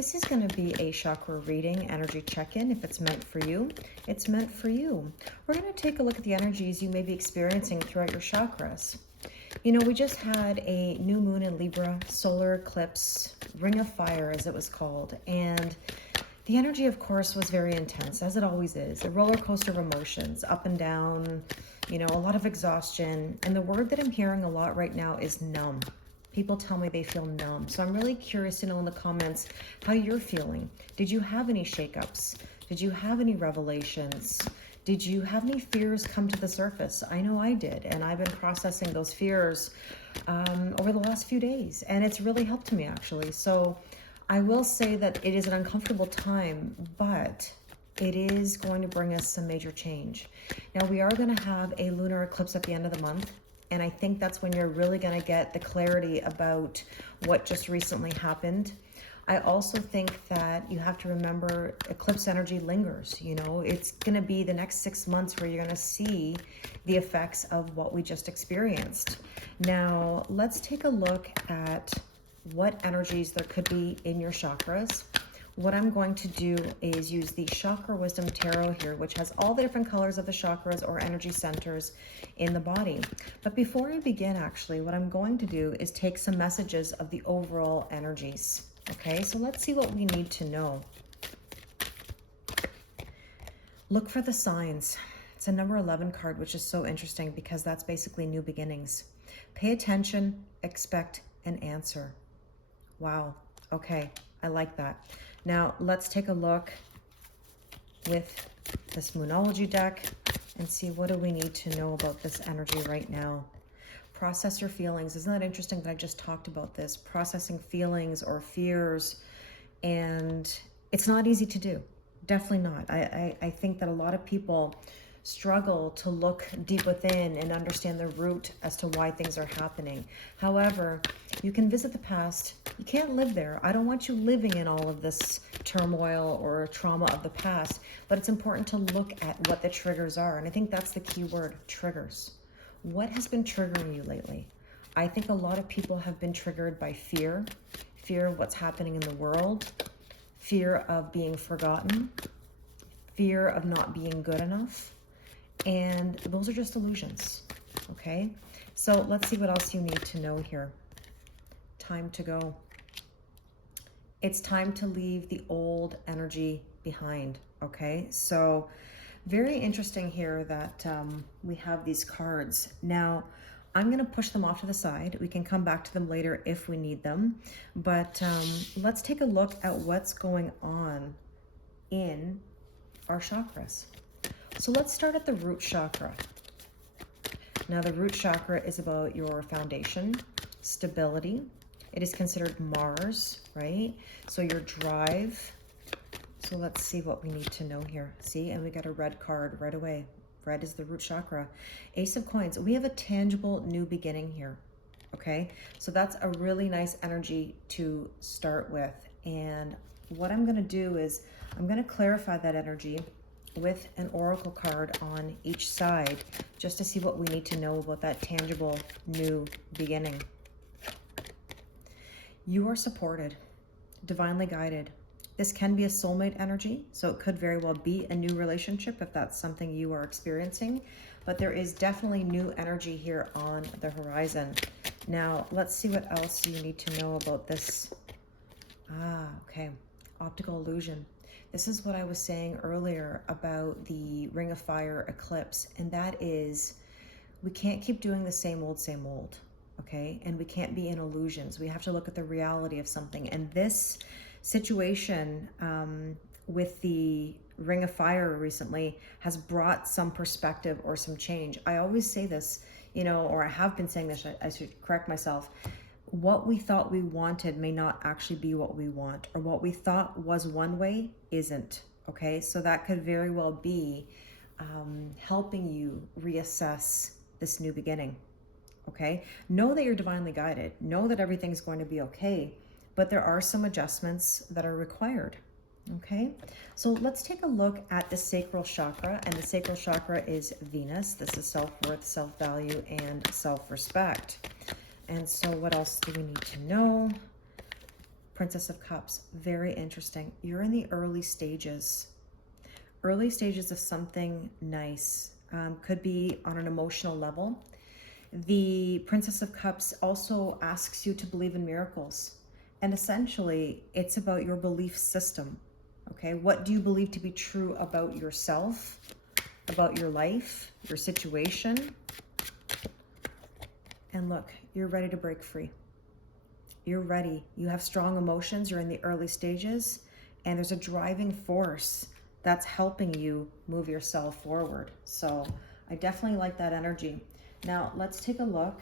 This is going to be a chakra reading, energy check-in. If it's meant for you, it's meant for you. We're going to take a look at the energies you may be experiencing throughout your chakras. You know, we just had a new moon in Libra, solar eclipse, ring of fire as it was called. And the energy, of course, was very intense, as it always is. A roller coaster of emotions, up and down, you know, a lot of exhaustion. And the word that I'm hearing a lot right now is numb. People tell me they feel numb. So I'm really curious to know in the comments how you're feeling. Did you have any shakeups? Did you have any revelations? Did you have any fears come to the surface? I know I did, and I've been processing those fears over the last few days, and it's really helped me actually. So I will say that it is an uncomfortable time, but it is going to bring us some major change. Now we are going to have a lunar eclipse at the end of the month. And I think that's when you're really going to get the clarity about what just recently happened. I also think that you have to remember eclipse energy lingers. You know, it's going to be the next 6 months where you're going to see the effects of what we just experienced. Now, let's take a look at what energies there could be in your chakras. What I'm going to do is use the Chakra Wisdom Tarot here, which has all the different colors of the chakras or energy centers in the body. But before I begin, actually, what I'm going to do is take some messages of the overall energies. Okay, so let's see what we need to know. Look for the signs. It's a number 11 card, which is so interesting because that's basically new beginnings. Pay attention, expect, and answer. Wow. Okay, I like that. Now, let's take a look with this Moonology deck and see what do we need to know about this energy right now. Process your feelings. Isn't that interesting that I just talked about this? Processing feelings or fears, and it's not easy to do. Definitely not. I think that a lot of people struggle to look deep within and understand the root as to why things are happening. However, you can visit the past. You can't live there. I don't want you living in all of this turmoil or trauma of the past, but it's important to look at what the triggers are. And I think that's the key word, triggers. What has been triggering you lately? I think a lot of people have been triggered by fear of what's happening in the world, fear of being forgotten, fear of not being good enough. And those are just illusions, okay? So let's see what else you need to know here. Time to go. It's time to leave the old energy behind, okay? So very interesting here that we have these cards. Now, I'm going to push them off to the side. We can come back to them later if we need them. But let's take a look at what's going on in our chakras. So let's start at the root chakra. Now the root chakra is about your foundation, stability. It is considered Mars, right? So your drive. So let's see what we need to know here. See, and we got a red card right away. Red is the root chakra. Ace of Coins. We have a tangible new beginning here, okay? So that's a really nice energy to start with. And what I'm going to do is I'm going to clarify that energy with an oracle card on each side just to see what we need to know about that tangible new beginning. You are supported, divinely guided. This can be a soulmate energy, so it could very well be a new relationship if that's something you are experiencing, but there is definitely new energy here on the horizon. Now, let's see what else you need to know about this. Okay, optical illusion. This is what I was saying earlier about the Ring of Fire eclipse, and that is we can't keep doing the same old, okay? And we can't be in illusions. We have to look at the reality of something. And this situation with the Ring of Fire recently has brought some perspective or some change. I always say this, you know, or I have been saying this, I should correct myself. What we thought we wanted may not actually be what we want, or what we thought was one way isn't, okay? So that could very well be helping you reassess this new beginning, okay? Know that you're divinely guided. Know that everything's going to be okay, but there are some adjustments that are required, okay? So let's take a look at the sacral chakra, and the sacral chakra is Venus. This is self-worth, self-value, and self-respect. And so what else do we need to know? Princess of Cups, very interesting. You're in the early stages. Early stages of something nice. Could be on an emotional level. The Princess of Cups also asks you to believe in miracles. And essentially, it's about your belief system. Okay, what do you believe to be true about yourself, about your life, your situation? And look, you're ready to break free. You're ready. You have strong emotions. You're in the early stages. And there's a driving force that's helping you move yourself forward. So I definitely like that energy. Now, let's take a look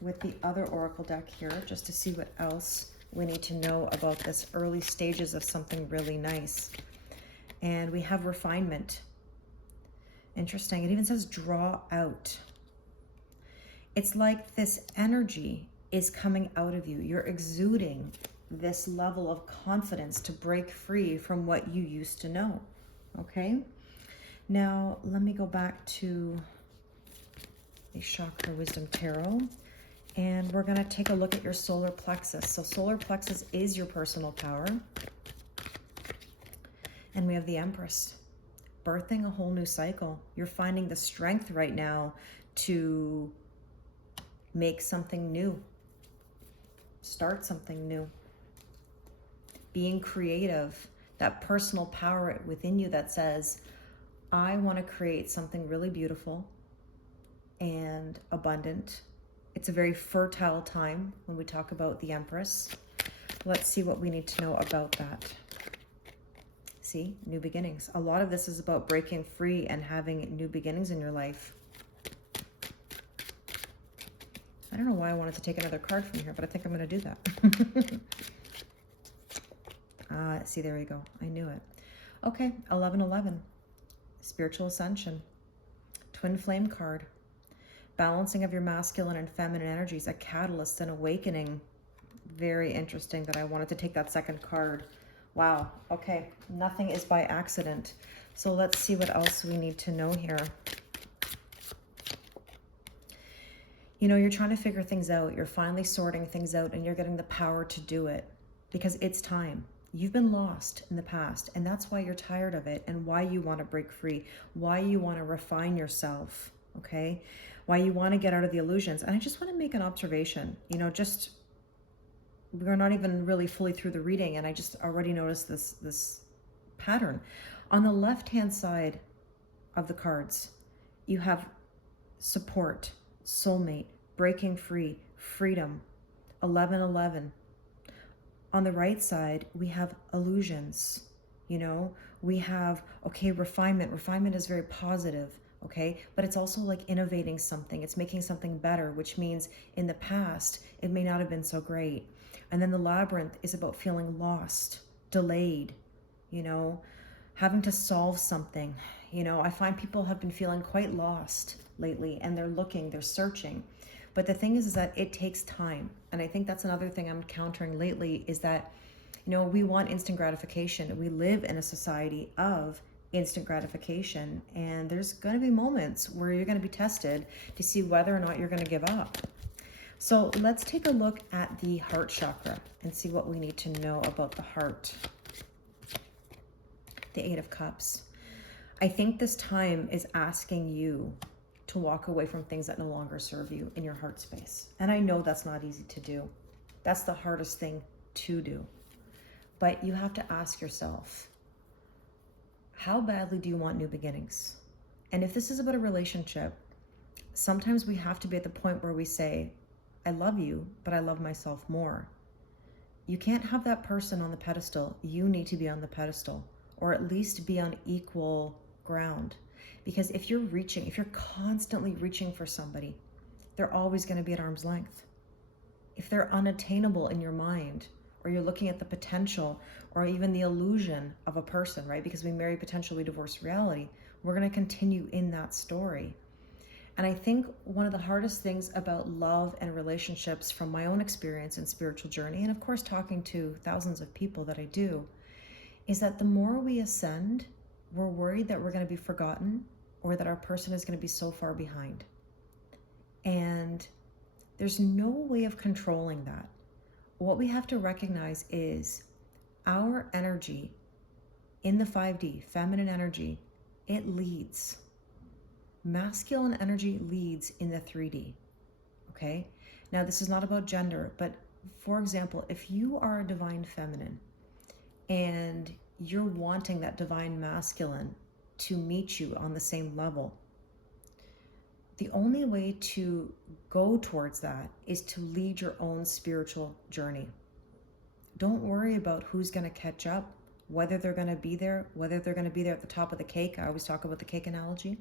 with the other oracle deck here just to see what else we need to know about this early stages of something really nice. And we have refinement. Interesting. It even says draw out. It's like this energy is coming out of you. You're exuding this level of confidence to break free from what you used to know. Okay? Now, let me go back to the Chakra Wisdom Tarot. And we're going to take a look at your solar plexus. So solar plexus is your personal power. And we have the Empress, birthing a whole new cycle. You're finding the strength right now to make something new, start something new, being creative, that personal power within you that says, I want to create something really beautiful and abundant. It's a very fertile time when we talk about the Empress. Let's see what we need to know about that. See, new beginnings. A lot of this is about breaking free and having new beginnings in your life. I don't know why I wanted to take another card from here, but I think I'm going to do that. See, there we go. I knew it. Okay, 1111. Spiritual ascension. Twin flame card. Balancing of your masculine and feminine energies. A catalyst and awakening. Very interesting that I wanted to take that second card. Wow. Okay. Nothing is by accident. So let's see what else we need to know here. You know, you're trying to figure things out. You're finally sorting things out and you're getting the power to do it because it's time. You've been lost in the past and that's why you're tired of it and why you want to break free, why you want to refine yourself, okay? Why you want to get out of the illusions. And I just want to make an observation, you know, we're not even really fully through the reading and I just already noticed this pattern. On the left-hand side of the cards, you have support, soulmate, breaking free, freedom, 1111. On the right side, we have illusions, you know, we have, okay, refinement. Refinement is very positive, okay? But it's also like innovating something. It's making something better, which means in the past, it may not have been so great. And then the labyrinth is about feeling lost, delayed, you know, having to solve something. You know, I find people have been feeling quite lost lately and they're looking, they're searching. But the thing is that it takes time. And I think that's another thing I'm encountering lately is that, you know, we want instant gratification. We live in a society of instant gratification. And there's going to be moments where you're going to be tested to see whether or not you're going to give up. So let's take a look at the heart chakra and see what we need to know about the heart. The Eight of Cups. I think this time is asking you to walk away from things that no longer serve you in your heart space. And I know that's not easy to do. That's the hardest thing to do. But you have to ask yourself, how badly do you want new beginnings? And if this is about a relationship, sometimes we have to be at the point where we say, I love you, but I love myself more. You can't have that person on the pedestal. You need to be on the pedestal, or at least be on equal ground. Because if you're constantly reaching for somebody, they're always going to be at arm's length. If they're unattainable in your mind, or you're looking at the potential or even the illusion of a person, right? Because we marry potential, we divorce reality. We're going to continue in that story. And I think one of the hardest things about love and relationships from my own experience and spiritual journey, and of course talking to thousands of people that I do, is that the more we ascend, we're worried that we're going to be forgotten or that our person is going to be so far behind. And there's no way of controlling that. what we have to recognize is our energy in the 5D, feminine energy, it leads. Masculine energy leads in the 3D, okay? Now, this is not about gender, but for example, if you are a divine feminine and you're wanting that divine masculine to meet you on the same level, the only way to go towards that is to lead your own spiritual journey. Don't worry about who's going to catch up, whether they're going to be there, whether they're going to be there at the top of the cake. I always talk about the cake analogy.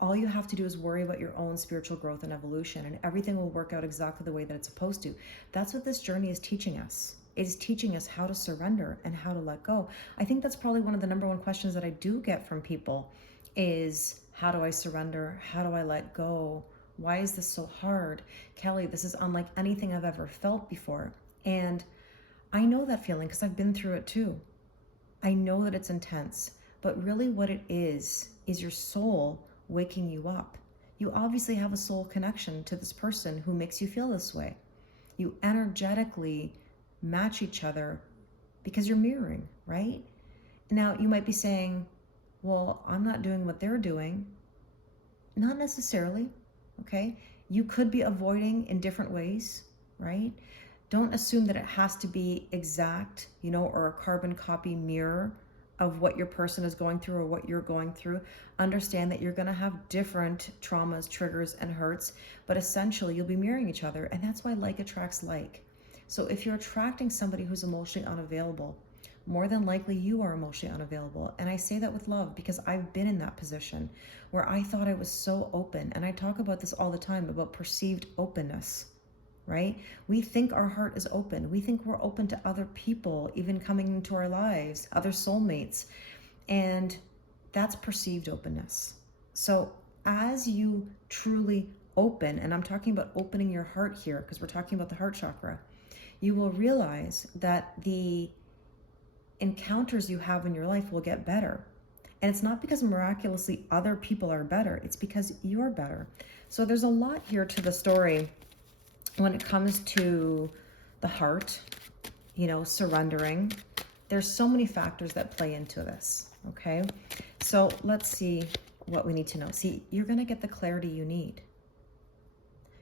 All you have to do is worry about your own spiritual growth and evolution, and everything will work out exactly the way that it's supposed to. That's what this journey is teaching us. It's teaching us how to surrender and how to let go. I think that's probably one of the number one questions that I do get from people is, how do I surrender? How do I let go? Why is this so hard? Kelly, this is unlike anything I've ever felt before. And I know that feeling because I've been through it too. I know that it's intense, but really what it is your soul waking you up. You obviously have a soul connection to this person who makes you feel this way. You energetically match each other because you're mirroring, right? Now, you might be saying, well, I'm not doing what they're doing. Not necessarily, okay? You could be avoiding in different ways, right? Don't assume that it has to be exact, or a carbon copy mirror of what your person is going through or what you're going through. Understand that you're going to have different traumas, triggers, and hurts, but essentially you'll be mirroring each other, and that's why like attracts like. So if you're attracting somebody who's emotionally unavailable, more than likely you are emotionally unavailable. And I say that with love because I've been in that position where I thought I was so open. And I talk about this all the time about perceived openness, right? We think our heart is open. We think we're open to other people, even coming into our lives, other soulmates. And that's perceived openness. So as you truly open, and I'm talking about opening your heart here because we're talking about the heart chakra, you will realize that the encounters you have in your life will get better. And it's not because miraculously other people are better, it's because you're better. So there's a lot here to the story when it comes to the heart, surrendering. There's so many factors that play into this, okay? So let's see what we need to know. See, you're gonna get the clarity you need.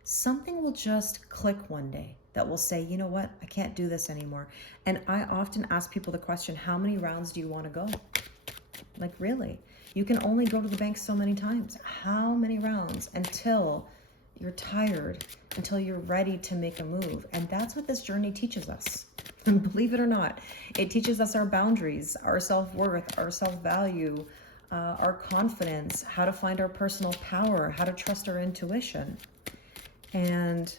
Something will just click one day that will say, you know what, I can't do this anymore. And I often ask people the question, how many rounds do you want to go? Like, really? You can only go to the bank so many times. How many rounds until you're tired, until you're ready to make a move? And that's what this journey teaches us. And believe it or not, it teaches us our boundaries, our self-worth, our self-value, our confidence, how to find our personal power, how to trust our intuition. And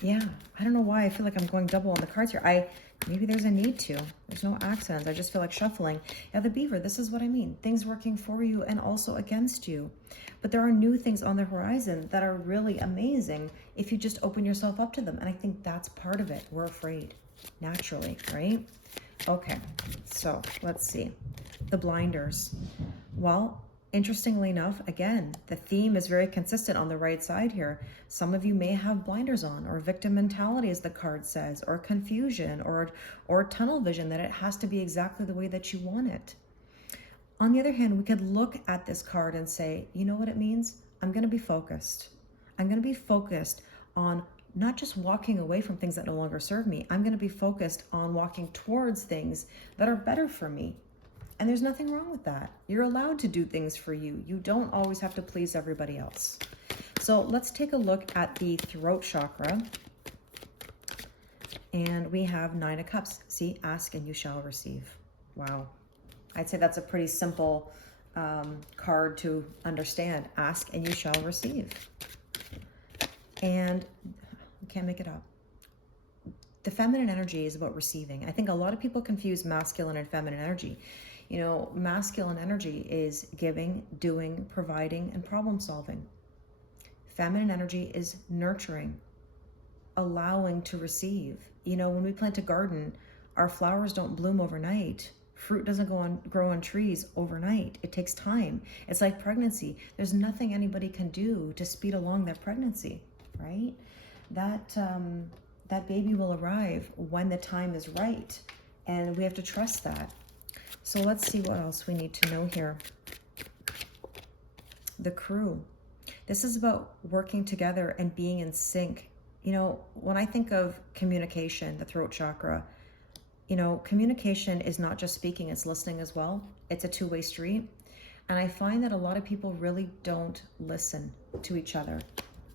yeah, I don't know why I feel like I'm going double on the cards here. Maybe there's a need to. There's no accidents. I just feel like shuffling. Yeah, the beaver, this is what I mean. Things working for you and also against you. But there are new things on the horizon that are really amazing if you just open yourself up to them. And I think that's part of it. We're afraid, naturally, right? Okay, so let's see. The blinders. Well, interestingly enough, again, the theme is very consistent on the right side here. Some of you may have blinders on, or victim mentality, as the card says, or confusion, or tunnel vision, that it has to be exactly the way that you want it. On the other hand, we could look at this card and say, you know what it means? I'm going to be focused. I'm going to be focused on not just walking away from things that no longer serve me. I'm going to be focused on walking towards things that are better for me. And there's nothing wrong with that. You're allowed to do things for you. You don't always have to please everybody else. So let's take a look at the throat chakra. And we have 9 of Cups. See, ask and you shall receive. Wow. I'd say that's a pretty simple card to understand. Ask and you shall receive. And I can't make it up. The feminine energy is about receiving. I think a lot of people confuse masculine and feminine energy. You know, masculine energy is giving, doing, providing, and problem solving. Feminine energy is nurturing, allowing to receive. You know, when we plant a garden, our flowers don't bloom overnight. Fruit doesn't grow on trees overnight. It takes time. It's like pregnancy. There's nothing anybody can do to speed along their pregnancy, right? that baby will arrive when the time is right. And we have to trust that. So let's see what else we need to know here. The crew. This is about working together and being in sync. You know, when I think of communication, the throat chakra, you know, communication is not just speaking, it's listening as well. It's a two-way street. And I find that a lot of people really don't listen to each other.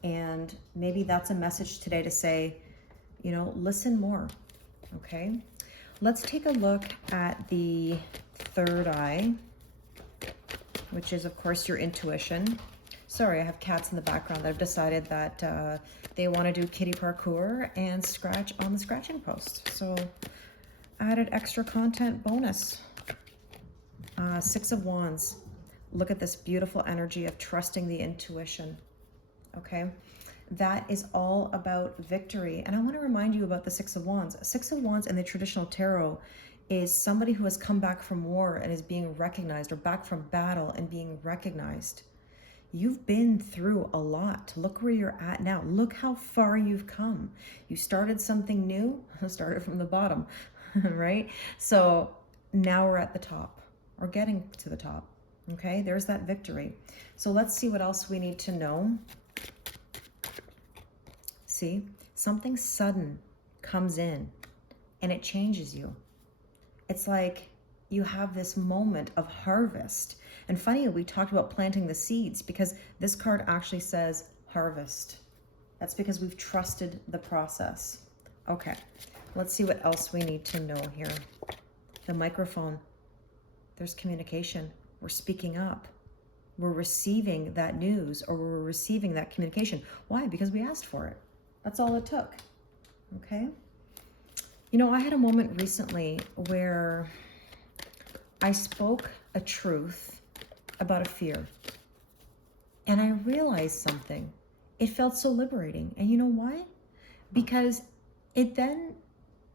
And maybe that's a message today to say, you know, listen more, okay? Let's take a look at the third eye, which is, of course, your intuition. Sorry, I have cats in the background that have decided that they want to do kitty parkour and scratch on the scratching post. So added extra content bonus. Six of Wands. Look at this beautiful energy of trusting the intuition, okay? That is all about victory. And I want to remind you about the Six of Wands. Six of Wands in the traditional tarot is somebody who has come back from war and is being recognized, or back from battle and being recognized. You've been through a lot. Look where you're at now. Look how far you've come. You started something new, started from the bottom, right? So now we're at the top, or getting to the top. Okay, there's that victory. So let's see what else we need to know. See, something sudden comes in and it changes you. It's like you have this moment of harvest. And funny, we talked about planting the seeds because this card actually says harvest. That's because we've trusted the process. Okay, let's see what else we need to know here. The microphone. There's communication. We're speaking up. We're receiving that news, or we're receiving that communication. Why? Because we asked for it. That's all it took. Okay? You know, I had a moment recently where I spoke a truth about a fear. And I realized something. It felt so liberating. And you know why? Because it then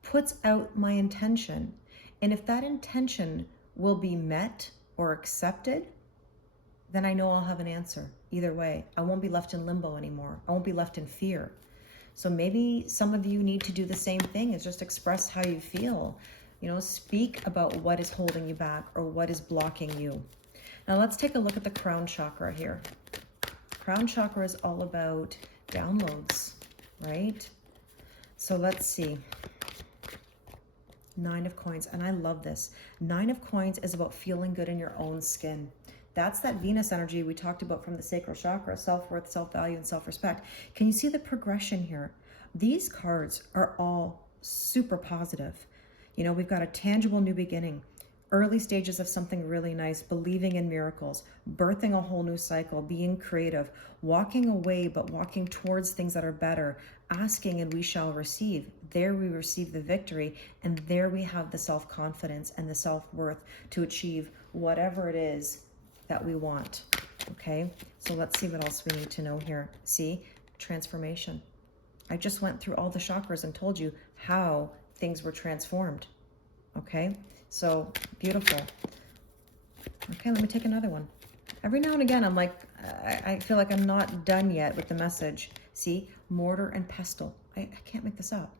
puts out my intention. And if that intention will be met or accepted, then I know I'll have an answer either way. I won't be left in limbo anymore. I won't be left in fear. So maybe some of you need to do the same thing, is just express how you feel. You know, speak about what is holding you back or what is blocking you. Now let's take a look at the crown chakra here. Crown chakra is all about downloads, right? So let's see. Nine of Coins, and I love this. Nine of Coins is about feeling good in your own skin. That's that Venus energy we talked about from the sacral chakra, self-worth, self-value, and self-respect. Can you see the progression here? These cards are all super positive. You know, we've got a tangible new beginning, early stages of something really nice, believing in miracles, birthing a whole new cycle, being creative, walking away but walking towards things that are better, asking and we shall receive. There we receive the victory, and there we have the self-confidence and the self-worth to achieve whatever it is that we want. Okay, so let's see what else we need to know here. See, transformation. I just went through all the chakras and told you how things were transformed. Okay, so beautiful. Okay, let me take another one. Every now and again, I'm like, I feel like I'm not done yet with the message. See, mortar and pestle. I can't make this up.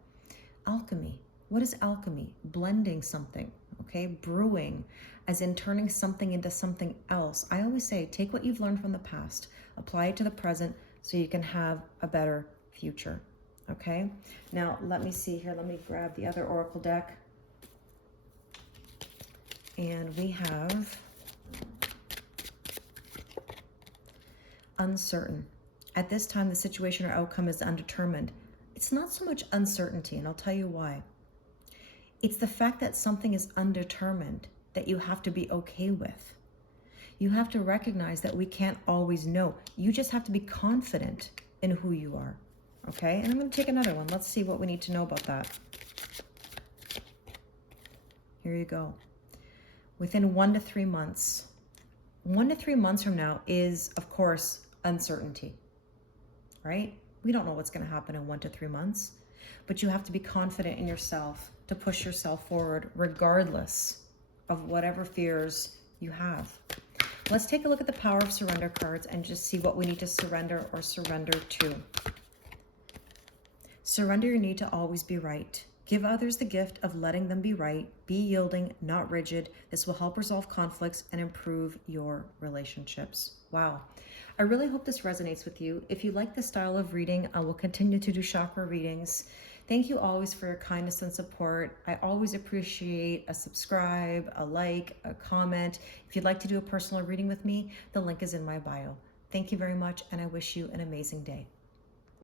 Alchemy. What is alchemy? Blending something, okay? Brewing, as in turning something into something else. I always say, take what you've learned from the past, apply it to the present so you can have a better future, okay? Now, let me see here. Let me grab the other oracle deck. And we have uncertain. At this time, the situation or outcome is undetermined. It's not so much uncertainty, and I'll tell you why. It's the fact that something is undetermined that you have to be okay with. You have to recognize that we can't always know. You just have to be confident in who you are, okay? And I'm going to take another one. Let's see what we need to know about that. Here you go. Within 1 to 3 months. 1 to 3 months from now is, of course, uncertainty, right? We don't know what's going to happen in 1 to 3 months, but you have to be confident in yourself to push yourself forward regardless of whatever fears you have. Let's take a look at the Power of Surrender cards and just see what we need to surrender or surrender to. Surrender your need to always be right. Give others the gift of letting them be right. Be yielding, not rigid. This will help resolve conflicts and improve your relationships. Wow. I really hope this resonates with you. If you like this style of reading, I will continue to do chakra readings. Thank you always for your kindness and support. I always appreciate a subscribe, a like, a comment. If you'd like to do a personal reading with me, the link is in my bio. Thank you very much, and I wish you an amazing day.